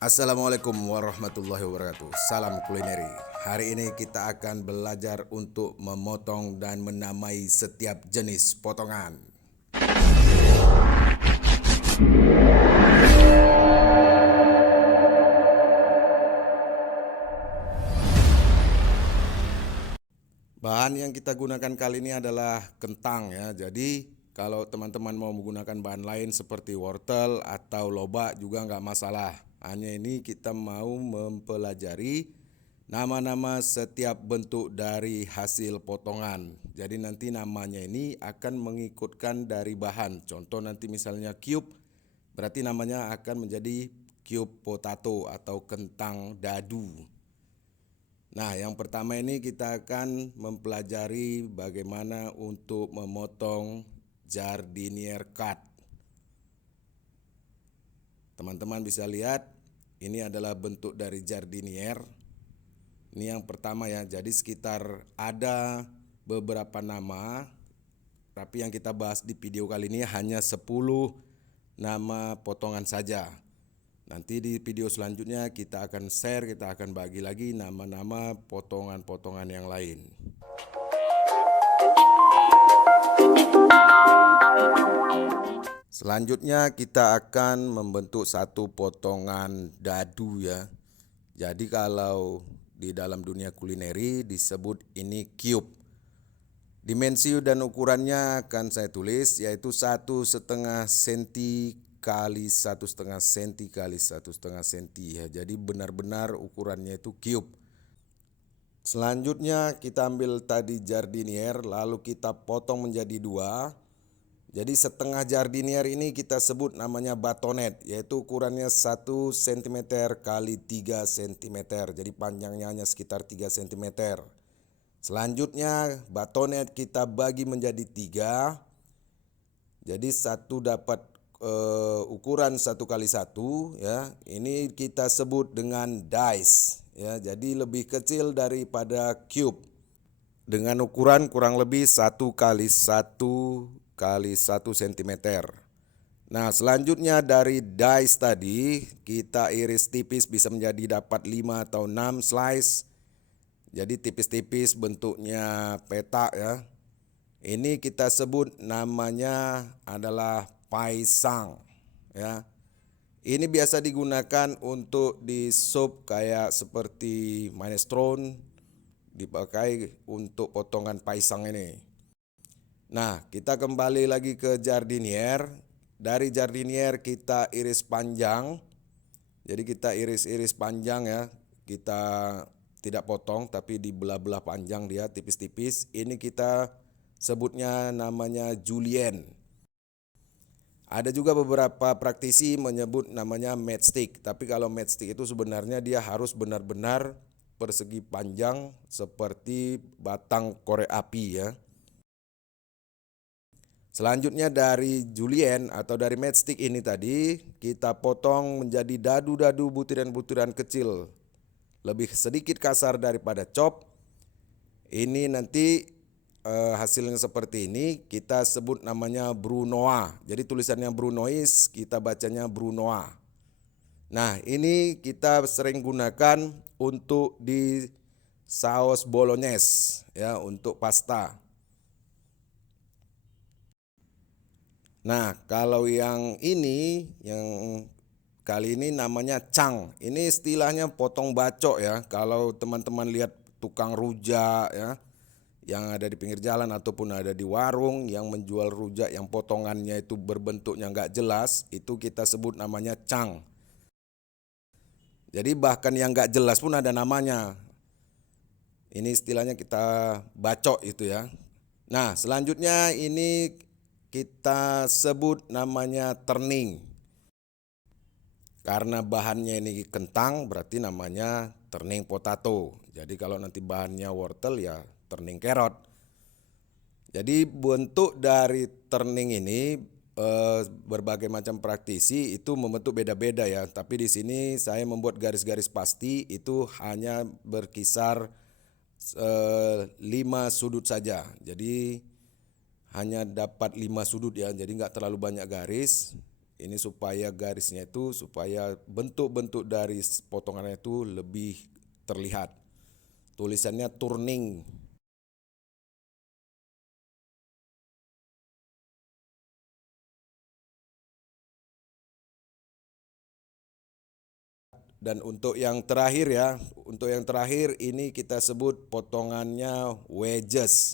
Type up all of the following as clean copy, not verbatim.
Assalamualaikum warahmatullahi wabarakatuh. Salam kulineri. Hari ini kita akan belajar untuk memotong dan menamai setiap jenis potongan. Bahan yang kita gunakan kali ini adalah kentang ya. Jadi kalau teman-teman mau menggunakan bahan lain seperti wortel atau lobak juga nggak masalah. Hanya ini kita mau mempelajari nama-nama setiap bentuk dari hasil potongan. Jadi nanti namanya ini akan mengikutkan dari bahan. Contoh nanti misalnya cube, berarti namanya akan menjadi cube potato atau kentang dadu. Nah, yang pertama ini kita akan mempelajari bagaimana untuk memotong jardinier cut. Teman-teman bisa lihat, ini adalah bentuk dari jardinier. Ini yang pertama ya, jadi sekitar ada beberapa nama, tapi yang kita bahas di video kali ini hanya 10 nama potongan saja. Nanti di video selanjutnya kita akan share, kita akan bagi lagi nama-nama potongan-potongan yang lain. Selanjutnya kita akan membentuk satu potongan dadu ya. Jadi kalau di dalam dunia kulineri disebut ini cube. Dimensi dan ukurannya akan saya tulis yaitu 1,5 cm kali 1,5 cm kali 1,5 cm ya. Jadi benar-benar ukurannya itu cube. Selanjutnya kita ambil tadi jardinier lalu kita potong menjadi 2. Jadi setengah jardinier ini kita sebut namanya batonet, yaitu ukurannya 1 cm kali 3 cm. Jadi panjangnya hanya sekitar 3 cm. Selanjutnya batonet kita bagi menjadi 3. Jadi satu dapat ukuran 1 kali 1 ya. Ini kita sebut dengan dice ya. Jadi lebih kecil daripada cube. Dengan ukuran kurang lebih 1 kali 1 kali 1 cm. Nah, selanjutnya dari dice tadi kita iris tipis bisa menjadi dapat 5 atau 6 slice. Jadi tipis-tipis bentuknya petak ya. Ini kita sebut namanya adalah paisang ya. Ini biasa digunakan untuk di sup kayak seperti minestrone, dipakai untuk potongan paisang ini. Nah, kita kembali lagi ke jardinier. Dari jardinier kita iris panjang. Jadi kita iris-iris panjang ya. Kita tidak potong tapi dibelah-belah panjang dia tipis-tipis. Ini kita sebutnya namanya julienne. Ada juga beberapa praktisi menyebut namanya matchstick. Tapi kalau matchstick itu sebenarnya dia harus benar-benar persegi panjang seperti batang korek api ya. Selanjutnya dari julienne atau dari matchstick ini tadi kita potong menjadi dadu-dadu butiran-butiran kecil. Lebih sedikit kasar daripada chop. Ini nanti hasilnya seperti ini kita sebut namanya brunoise. Jadi tulisannya brunoise, kita bacanya brunoise. Nah, ini kita sering gunakan untuk di saus bolognese ya, untuk pasta. Nah, kalau yang ini yang kali ini namanya cang. Ini istilahnya potong bacok ya. Kalau teman-teman lihat tukang rujak ya, yang ada di pinggir jalan ataupun ada di warung yang menjual rujak yang potongannya itu berbentuknya nggak jelas, itu kita sebut namanya cang. Jadi bahkan yang nggak jelas pun ada namanya. Ini istilahnya kita bacok itu ya. Nah, selanjutnya ini kita sebut namanya terning. Karena bahannya ini kentang berarti namanya terning potato. Jadi kalau nanti bahannya wortel ya terning carrot. Jadi bentuk dari terning ini berbagai macam praktisi itu membentuk beda-beda ya. Tapi di sini saya membuat garis-garis pasti itu hanya berkisar 5 sudut saja. Jadi hanya dapat 5 sudut ya. Jadi nggak terlalu banyak garis. Ini supaya garisnya itu, supaya bentuk-bentuk dari potongannya itu lebih terlihat. Tulisannya turning. Dan untuk yang terakhir ya, ini kita sebut potongannya wedges.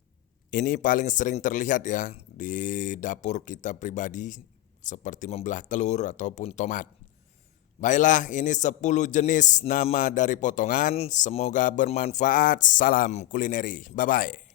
Ini paling sering terlihat ya di dapur kita pribadi, seperti membelah telur ataupun tomat. Baiklah, ini 10 jenis nama dari potongan. Semoga bermanfaat. Salam kulineri. Bye-bye.